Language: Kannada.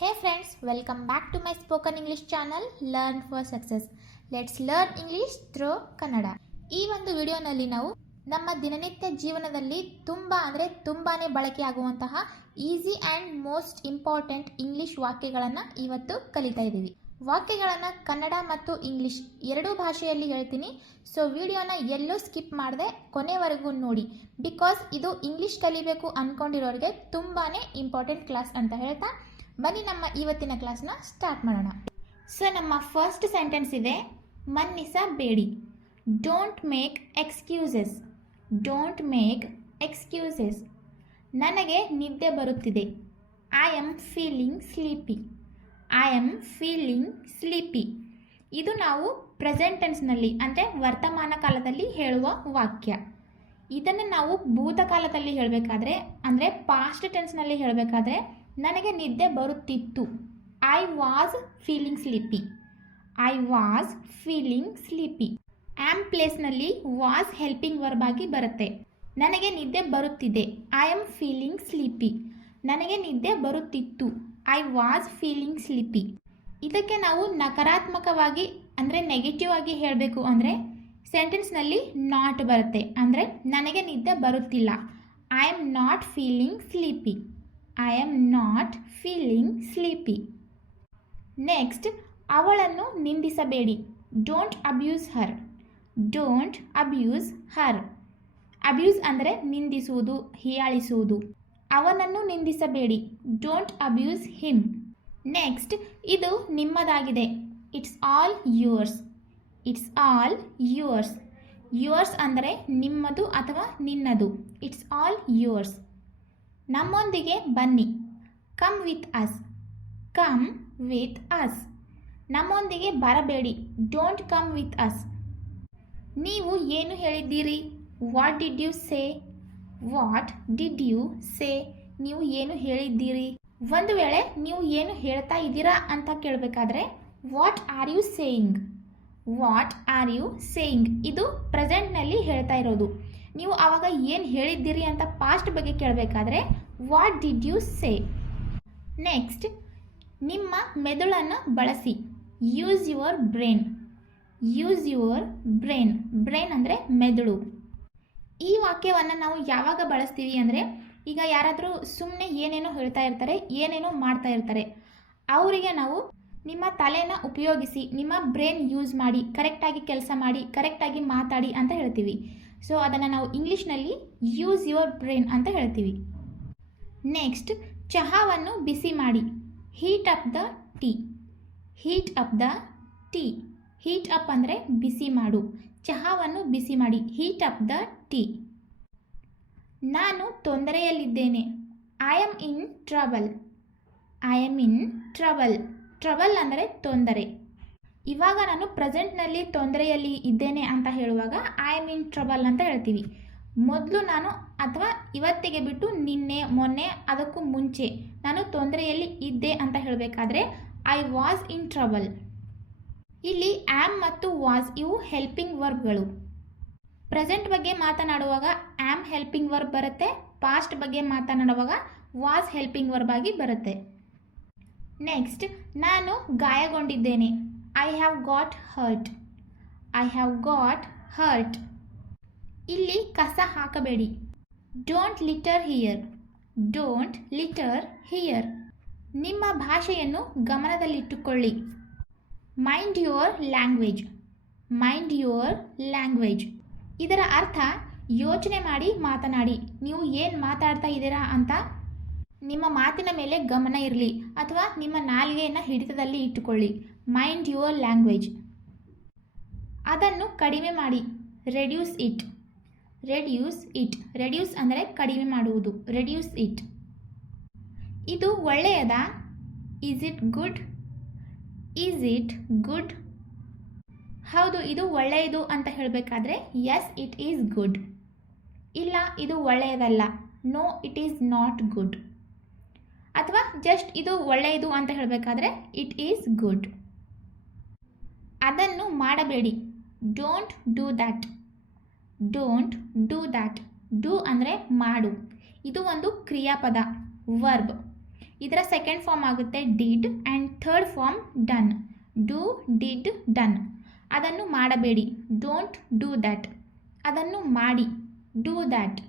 Hey friends, welcome back to my spoken English channel Learn for Success. Let's learn English through Kannada. ಈ ಒಂದು ವಿಡಿಯೋನಲ್ಲಿ ನಾವು ನಮ್ಮ ದಿನನಿತ್ಯ ಜೀವನದಲ್ಲಿ ತುಂಬಾನೇ ಬಳಕೆಯಾಗುವಂತಹ easy and most important English ವಾಕ್ಯಗಳನ್ನು ಇವತ್ತು ಕಲಿತಾ ಇದ್ದೀವಿ. ವಾಕ್ಯಗಳನ್ನು ಕನ್ನಡ ಮತ್ತು ಇಂಗ್ಲಿಷ್ ಎರಡೂ ಭಾಷೆಯಲ್ಲಿ ಹೇಳ್ತೀನಿ. ಸೊ ವಿಡಿಯೋನ ಎಲ್ಲೂ ಸ್ಕಿಪ್ ಮಾಡದೆ ಕೊನೆವರೆಗೂ ನೋಡಿ, ಬಿಕಾಸ್ ಇದು ಇಂಗ್ಲಿಷ್ ಕಲಿಬೇಕು ಅಂದ್ಕೊಂಡಿರೋರಿಗೆ ತುಂಬಾನೇ ಇಂಪಾರ್ಟೆಂಟ್ ಕ್ಲಾಸ್ ಅಂತ ಹೇಳ್ತಾ ಬನ್ನಿ ನಮ್ಮ ಇವತ್ತಿನ ಕ್ಲಾಸ್ನ ಸ್ಟಾರ್ಟ್ ಮಾಡೋಣ. ಸೊ ನಮ್ಮ ಫಸ್ಟ್ ಸೆಂಟೆನ್ಸ್ ಇದೆ, ಮನ್ನಿಸಬೇಡಿ. Don't make excuses. Don't make excuses. ನನಗೆ ನಿದ್ದೆ ಬರುತ್ತಿದೆ. I am feeling sleepy. I am feeling sleepy. ಇದು ನಾವು ಪ್ರೆಸೆಂಟ್ ಟೆನ್ಸ್ನಲ್ಲಿ ಅಂದರೆ ವರ್ತಮಾನ ಕಾಲದಲ್ಲಿ ಹೇಳುವ ವಾಕ್ಯ. ಇದನ್ನು ನಾವು ಭೂತಕಾಲದಲ್ಲಿ ಹೇಳಬೇಕಾದ್ರೆ ಅಂದರೆ ಪಾಸ್ಟ್ ಟೆನ್ಸ್ನಲ್ಲಿ ಹೇಳಬೇಕಾದ್ರೆ ನನಗೆ ನಿದ್ದೆ ಬರುತ್ತಿತ್ತು. I was feeling sleepy. I was feeling sleepy. Am ಪ್ಲೇಸ್ನಲ್ಲಿ ವಾಸ್ ಹೆಲ್ಪಿಂಗ್ ವರ್ಬ್ ಆಗಿ ಬರುತ್ತೆ. ನನಗೆ ನಿದ್ದೆ ಬರುತ್ತಿದೆ. I am feeling sleepy. ನನಗೆ ನಿದ್ದೆ ಬರುತ್ತಿತ್ತು. I was feeling sleepy. ಇದಕ್ಕೆ ನಾವು ನಕಾರಾತ್ಮಕವಾಗಿ ಅಂದರೆ ನೆಗೆಟಿವ್ ಆಗಿ ಹೇಳಬೇಕು ಅಂದರೆ ಸೆಂಟೆನ್ಸ್ನಲ್ಲಿ ನಾಟ್ ಬರುತ್ತೆ. ಅಂದರೆ ನನಗೆ ನಿದ್ದೆ ಬರುತ್ತಿಲ್ಲ. I am not feeling sleepy. I am not feeling sleepy. Next, ಅವಳನ್ನು ನಿಂದಿಸಬೇಡಿ. Don't abuse her. Don't abuse her. Abuse ಅಂದರೆ ನಿಂದಿಸುವುದು, ಹೀಯಾಳಿಸುವುದು. ಅವನನ್ನು ನಿಂದಿಸಬೇಡಿ. Don't abuse him. ನೆಕ್ಸ್ಟ್, ಇದು ನಿಮ್ಮದಾಗಿದೆ. It's all yours. It's all yours. Yours ಅಂದರೆ ನಿಮ್ಮದು ಅಥವಾ ನಿನ್ನದು. It's all yours. ನಮ್ಮೊಂದಿಗೆ ಬನ್ನಿ. Come with us. Come with us. ನಮ್ಮೊಂದಿಗೆ ಬರಬೇಡಿ. Don't come with us. ನೀವು ಏನು ಹೇಳಿದ್ದೀರಿ? What did you say? What did you say? ನೀವು ಏನು ಹೇಳಿದ್ದೀರಿ? ಒಂದು ವೇಳೆ ನೀವು ಏನು ಹೇಳ್ತಾ ಇದ್ದೀರಾ ಅಂತ ಕೇಳಬೇಕಾದ್ರೆ what are you saying? What are you saying. ಇದು ಪ್ರೆಸೆಂಟ್ನಲ್ಲಿ ಹೇಳ್ತಾ ಇರೋದು. ನೀವು ಆವಾಗ ಏನು ಹೇಳಿದ್ದೀರಿ ಅಂತ ಪಾಸ್ಟ್ ಬಗ್ಗೆ ಕೇಳಬೇಕಾದ್ರೆ what did you say. Next, ನಿಮ್ಮ ಮೆದುಳನ್ನು ಬಳಸಿ. Use your brain. Use your brain. Brain ಅಂದರೆ ಮೆದುಳು. ಈ ವಾಕ್ಯವನ್ನು ನಾವು ಯಾವಾಗ ಬಳಸ್ತೀವಿ ಅಂದರೆ ಈಗ ಯಾರಾದರೂ ಸುಮ್ಮನೆ ಏನೇನೋ ಹೇಳ್ತಾ ಇರ್ತಾರೆ, ಏನೇನೋ ಮಾಡ್ತಾ ಇರ್ತಾರೆ, ಅವರಿಗೆ ನಾವು ನಿಮ್ಮ ತಲೆನ ಉಪಯೋಗಿಸಿ, ನಿಮ್ಮ ಬ್ರೈನ್ ಯೂಸ್ ಮಾಡಿ, ಕರೆಕ್ಟಾಗಿ ಕೆಲಸ ಮಾಡಿ, ಕರೆಕ್ಟಾಗಿ ಮಾತಾಡಿ ಅಂತ ಹೇಳ್ತೀವಿ. ಸೊ ಅದನ್ನು ನಾವು ಇಂಗ್ಲೀಷ್ನಲ್ಲಿ ಯೂಸ್ ಯುವರ್ ಬ್ರೈನ್ ಅಂತ ಹೇಳ್ತೀವಿ. ನೆಕ್ಸ್ಟ್, ಚಹಾವನ್ನು ಬಿಸಿ ಮಾಡಿ. Heat up the tea. Heat up the tea. Heat up ಅಂದರೆ ಬಿಸಿ ಮಾಡು. ಚಹಾವನ್ನು ಬಿಸಿ ಮಾಡಿ. Heat up the tea. ನಾನು ತೊಂದರೆಯಲ್ಲಿದ್ದೇನೆ. I am in trouble. I am in trouble. Trouble ಅಂದರೆ ತೊಂದರೆ. ಇವಾಗ ನಾನು ಪ್ರೆಸೆಂಟ್ನಲ್ಲಿ ತೊಂದರೆಯಲ್ಲಿ ಇದ್ದೇನೆ ಅಂತ ಹೇಳುವಾಗ ಐ ಆಮ್ ಇನ್ ಟ್ರಬಲ್ ಅಂತ ಹೇಳ್ತೀವಿ. ಮೊದಲು ನಾನು ಅಥವಾ ಇವತ್ತಿಗೆ ಬಿಟ್ಟು ನಿನ್ನೆ, ಮೊನ್ನೆ, ಅದಕ್ಕೂ ಮುಂಚೆ ನಾನು ತೊಂದರೆಯಲ್ಲಿ ಇದ್ದೆ ಅಂತ ಹೇಳಬೇಕಾದ್ರೆ ಐ ವಾಸ್ ಇನ್ ಟ್ರಬಲ್. ಇಲ್ಲಿ ಆಮ್ ಮತ್ತು ವಾಸ್ ಇವು ಹೆಲ್ಪಿಂಗ್ ವರ್ಬ್ಗಳು. ಪ್ರೆಸೆಂಟ್ ಬಗ್ಗೆ ಮಾತನಾಡುವಾಗ ಆಮ್ ಹೆಲ್ಪಿಂಗ್ ವರ್ಬ್ ಬರುತ್ತೆ. ಪಾಸ್ಟ್ ಬಗ್ಗೆ ಮಾತನಾಡುವಾಗ ವಾಸ್ ಹೆಲ್ಪಿಂಗ್ ವರ್ಬ್ ಆಗಿ ಬರುತ್ತೆ. ನೆಕ್ಸ್ಟ್, ನಾನು ಗಾಯಗೊಂಡಿದ್ದೇನೆ. I have got hurt. I have got hurt. ಇಲ್ಲಿ ಕಸ ಹಾಕಬೇಡಿ. Don't litter here. Don't litter here. ನಿಮ್ಮ ಭಾಷೆಯನ್ನು ಗಮನದಲ್ಲಿಟ್ಟುಕೊಳ್ಳಿ. Mind your language. Mind your language. ಇದರ ಅರ್ಥ ಯೋಚನೆ ಮಾಡಿ ಮಾತನಾಡಿ. ನೀವು ಏನು ಮಾತಾಡ್ತಾ ಇದ್ದೀರಾ ಅಂತ ನಿಮ್ಮ ಮಾತಿನ ಮೇಲೆ ಗಮನ ಇರಲಿ, ಅಥವಾ ನಿಮ್ಮ ನಾಲಿಗೆಯನ್ನು ಹಿಡಿತದಲ್ಲಿ ಇಟ್ಟುಕೊಳ್ಳಿ. Mind your language. ಅದನ್ನು ಕಡಿಮೆ ಮಾಡಿ. Reduce it. Reduce it. Reduce ಅಂದರೆ ಕಡಿಮೆ ಮಾಡುವುದು. Reduce it. ಇದು ಒಳ್ಳೆಯದಾ? Is it good? Is it good? ಹೌದು, ಇದು ಒಳ್ಳೆಯದು ಅಂತ ಹೇಳಬೇಕಾದ್ರೆ ಎಸ್ ಇಟ್ ಈಸ್ ಗುಡ್. ಇಲ್ಲ, ಇದು ಒಳ್ಳೆಯದಲ್ಲ. No it is not good. ಅಥವಾ ಜಸ್ಟ್ ಇದು ಒಳ್ಳೆಯದು ಅಂತ ಹೇಳಬೇಕಾದ್ರೆ ಇಟ್ ಈಸ್ ಗುಡ್. ಅದನ್ನು ಮಾಡಬೇಡಿ. Don't do that. Don't do that. Do ಅಂದರೆ ಮಾಡು. ಇದು ಒಂದು ಕ್ರಿಯಾಪದ, ವರ್ಬ್. ಇದರ ಸೆಕೆಂಡ್ ಫಾರ್ಮ್ ಆಗುತ್ತೆ did and third form done. Do, did, done. ಅದನ್ನು ಮಾಡಬೇಡಿ, ಡೋಂಟ್ ಡೂ ದ್ಯಾಟ್. ಅದನ್ನು ಮಾಡಿ, ಡೂ ದ್ಯಾಟ್.